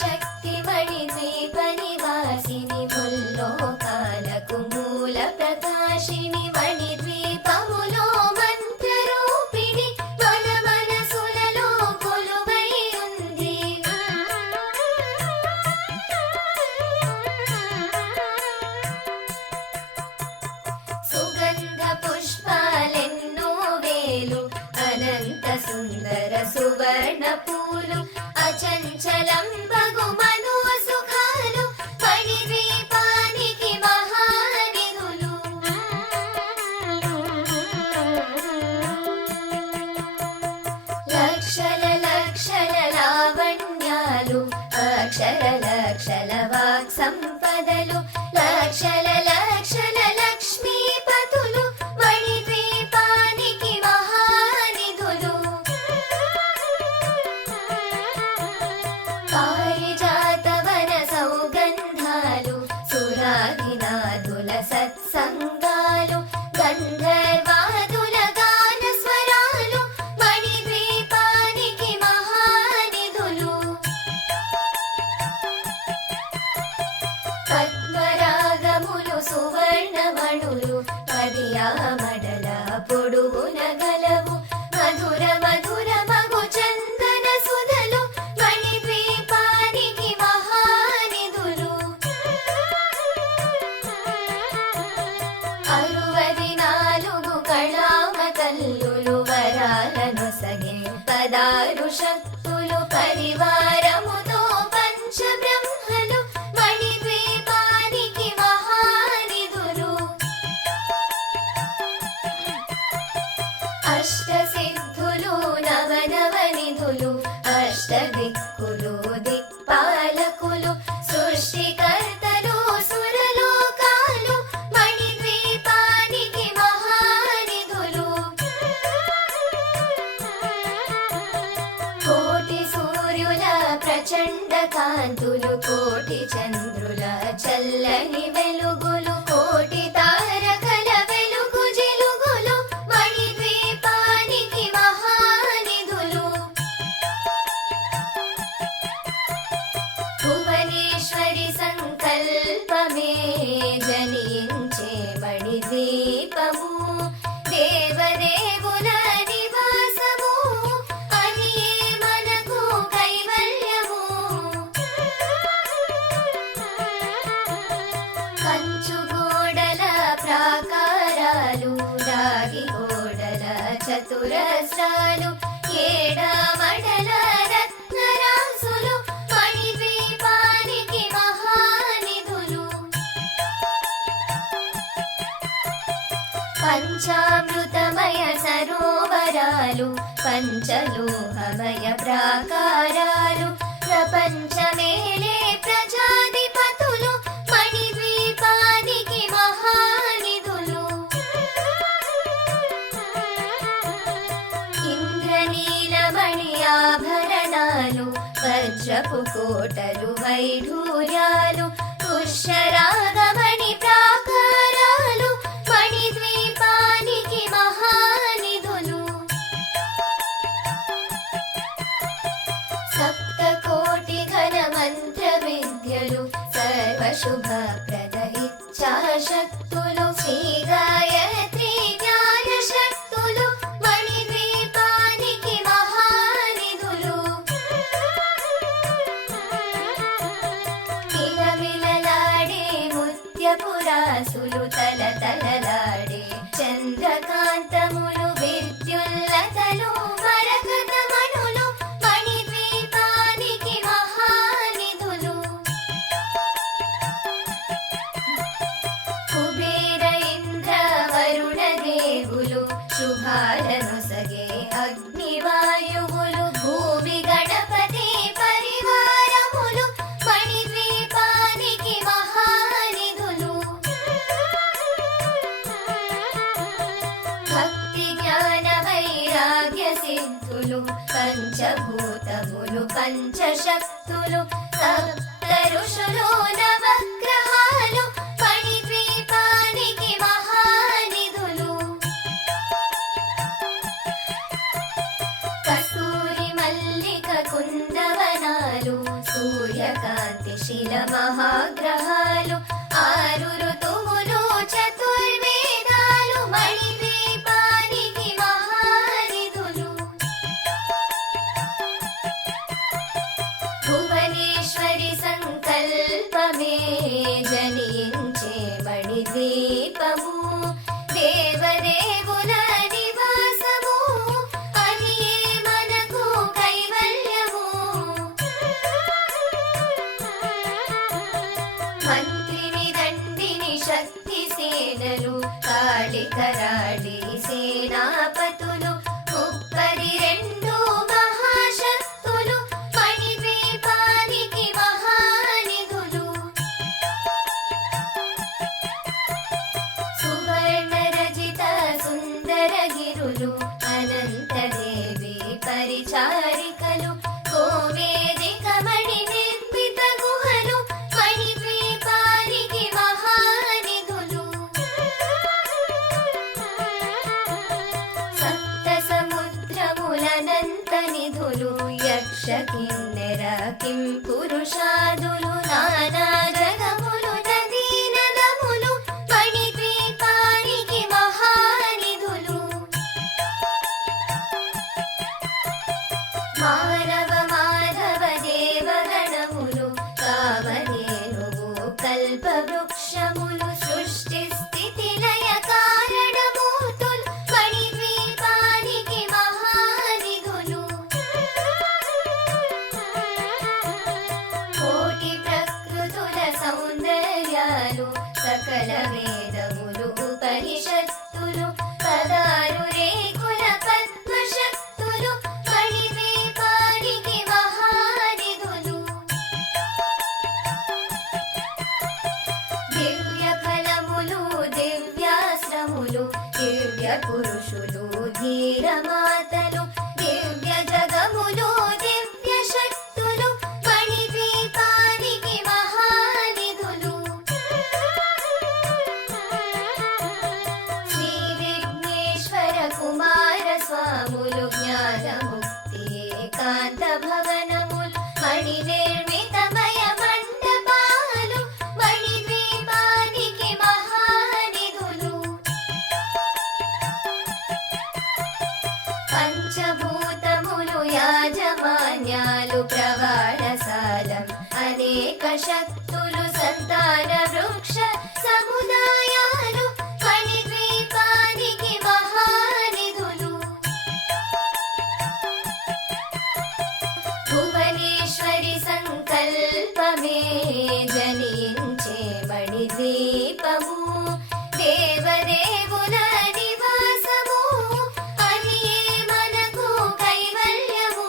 శక్తి మణిద్వీప నివాసిని ముల్లోకాలకు మూల ప్రకాశిని మణిద్వీపములో మంత్రరూపిణి మన మనసులలో కొలువై ఉంది. సుగంధ పుష్పాలెన్నో వేలు అనంత సుందర సువర్ణ పూలు అచంచలం బగు మనో సుఖాలు మణిద్వీపానికి మహానిధులు. లక్షల లక్షల లావణ్యాలు అక్షర లక్షల వాక్ సంపదలు లక్షల లక్షల లక్ష్మీపతులు మణిద్వీపానికి మహానిధులు. పారిజాతవన సౌగంధాలు సురాధినాథుల సత్సంగాలు గంధర్వాదుల గాన స్వరాలు మణిద్వీపానికి మహానిధులు. పద్మరాగములు సువర్ణమణులు పదియామడల పొడుగున గలవు మధుర మధుర మగు చందన సుధలు మణిద్వీపానికి మహానిధులు. అరువది నాలుగు కళామ కల్లులు వరాలను సగే పదారు శక్తులు పరివారముతో పంచబ్రహ్మలు మణిద్వీపానికి మహానిధులు. అష్టసిద్ధులు నవనవనిధులు అష్టదిక్కులు దిక్పాలకులు సృష్టికర్తలు సురలోకాలు మణిద్వీపానికి మహానిధులు. కోటి సూర్యుల ప్రచండ కాంతులు కోటి చంద్రుల చల్లని వెలుగులు కోటి తారకల వెలుగు జిలుగులు మణిద్వీపానికి మహానిధులు. భువనేశ్వరి సంకల్పమే జనించే మణిద్వీపము దేవదేవుల నివాసము అని మనకు కైవల్యము. కంచుగోడల ప్రాకారాలు రాగి గోడల చతురస్రాలు ఏడామడల రత్నరాసులు మణిద్వీపానికి మహానిధులు. పంచామృతమయ సరోవరాలు పంచలోహమయ ప్రాకారాలు ప్రపంచమేలే ప్రజాధిపతులు మణిద్వీపానికి మహానిధులు. ఇంద్రనీలమణి ఆభరణాలు వజ్రపు కోటలు వైఢూర్యాలు పుష్యరాగమణి ప్రాకారాలు మణిద్వీపానికి మహానిధులు. సప్తకోటి ఘన మంత్ర విద్యలు సర్వశుభప్రద ఇచ్ఛాశక్తులు శ్రీ గాయత్రి జ్ఞాన శక్తులు మణిద్వీపానికి మహానిధులు. విలవిలలాడే ముత్యపురాసులు తలతలలాడే చంద్రకాంతములు విద్యుల్లతలు మరకతమణులు మణిద్వీపానికి మహానిధులు. కుబేర ఇంద్ర వరుణ దేవులు శుభాలను సగే అగ్నివాయువులు భూమి గణపతి పరివారములు మణిద్వీపానికి మహానిధులు. భక్తి జ్ఞాన వైరాగ్య సిద్ధులు పంచభూతములు పంచశక్తులు సప్త ఋషులు నవగ్రహాలు మణిద్వీపానికి మహానిధులు. కస్తూరి మల్లిక కుందవనాలు సూర్య షోడశిల మహాగ్రహాలు 6 ఋతువులు చతుర్వేదాలు మణిద్వీపానికి మహానిధులు భువనేశ్వరి సంకల్పమే జనించే మణిద్వీపము దేవదేవుల నివాసము అనియే మనకు కైవల్యము మంత్రిని దండిని శక్తి సేనలు కాళికరాళి సేనాపతులు 32 మహాశక్తులు మణిద్వీపానికి మహానిధులు సువర్ణ రజిత సుందర గిరులు అనంతదేవి పరిచారికలు కోవేదిక మణి నిర్మిత గుహలు మణిద్వీపానికి మహానిధులు సప్త సముద్రములనంత నిధులు యక్ష కిన్నెర కిం పురుషాదులు నానా జగములు నదీ నదములు మణిద్వీపానికి మహానిధులు మానవ మాధవ దేవగణములు కామధేనువు కల్పవృక్షములు సృష్టి స్థితి లయ కారణమూర్తులు మణిద్వీపానికి మహానిధులు కోటి ప్రకృతుల సౌందర్యాలు సకల వేదములు ఉపనిషత్తులు 16 రేకుల పద్మశక్తులు మణిద్వీపానికి మహానిధులు దివ్య ఫలములు దివ్యాశ్రములు దివ్య పురుషులు ధీరమాతలు దివ్య జగములు దివ్య శక్తులు మణిద్వీపానికి మహానిధులు శ్రీ విఘ్నేశ్వర కుమార స్వాములు జ్ఞానముక్తి ఏకాంత భవనములు మణి నిర్మితమయ మండపాలు మణిద్వీపానికి మహానిధులు పంచభూతములు యాజమాన్యాలు ప్రవాళసాలం అనేక శక్తులు సంతాన వృక్ష సముదాయాలు మణిద్వీపానికి మహానిధులు భువనేశ్వరి సంకల్పమే జనించే మణిద్వీపము దేవదేవుల నివాసము అనియే మనకు కైవల్యము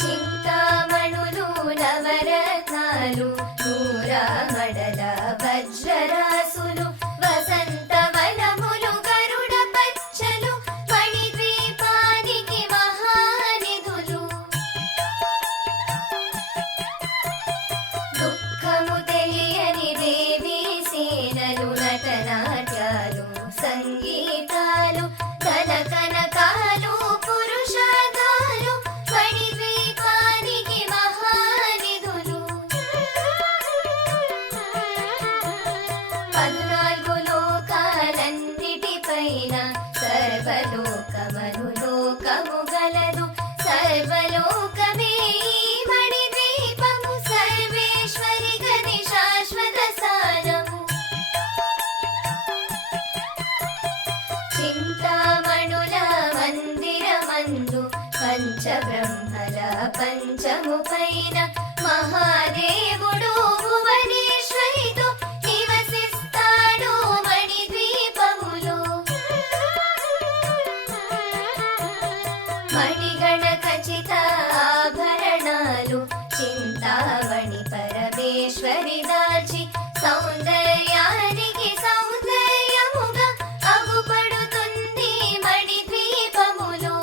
చింతామణులు నవరత్నాలు నూరామడల వజ్రరాసులు వసంతవనములు గరుడ పచ్చలు మణిద్వీపానికి మహానిధులు దుఃఖము తెలియని దేవీ సేనలు నటనాట్యాలు సంగీతాలు ధన కనకాలు పురుషార్థాలు మణిద్వీపానికి మహానిధులు 14 లోకాలన్నిటిపైన సర్వలోకమనులోకము గలదు సర్వలోకమే ఈ మణిద్వీపము సర్వేశ్వరి గది శాశ్వత స్థానము చింతామణుల మందిరమందు పంచబ్రహ్మల పంచము పైన మహాదేవుడు భువనేశ్వరితో నివసిస్తాడు మణిద్వీపములో మణిగణ ఖచిత ఆభరణాలు చింతామణి పరమేశ్వరి దాచి సౌందర్యానికి సౌందర్యముగా అగుపడుతుంది మణిద్వీపములో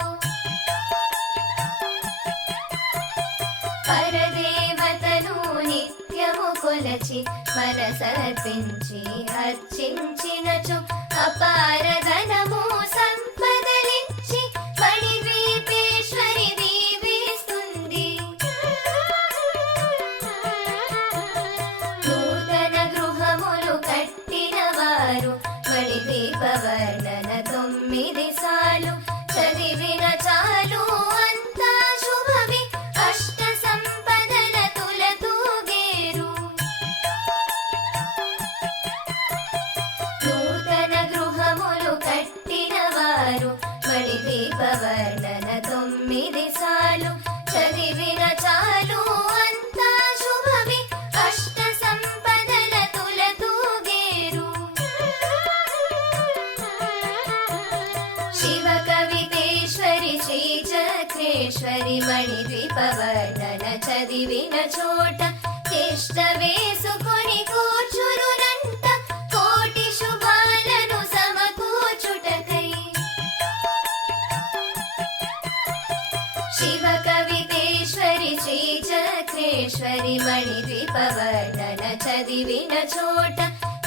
పరదేవతలు నిత్యము కొలచి మనసర్పించి అర్చించినచు అపార ధనము సంపదలిచ్చి మణిద్వీపేశ్వరి దీవిస్తుంది వర్ణన 9 సార్లు చదివిన చాలు అంతా శుభమే అష్ట సంపదల తులతూగేరు. శివ కవితేశ్వరి శ్రీ చక్రేశ్వరి మణిద్వీప వర్ణన చదివిన చోట తిష్ట వేసుకొని కూర్చురునంట కోటి శుభాలను సమకూర్చుటకై. శివ కవితేశ్వరి శ్రీ చక్రేశ్వరి మణిద్వీప వర్ణన చదివిన చోట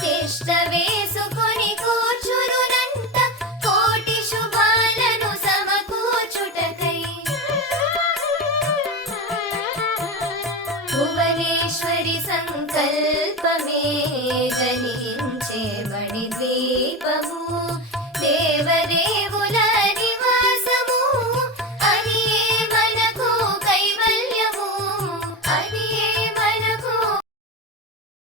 తిష్ట వేసుకొని కూర్చురునంట కోటి శుభాలను సమకూర్చుటకై. భువనేశ్వరి సంకల్పమే జనించే మణిద్వీపము దేవదే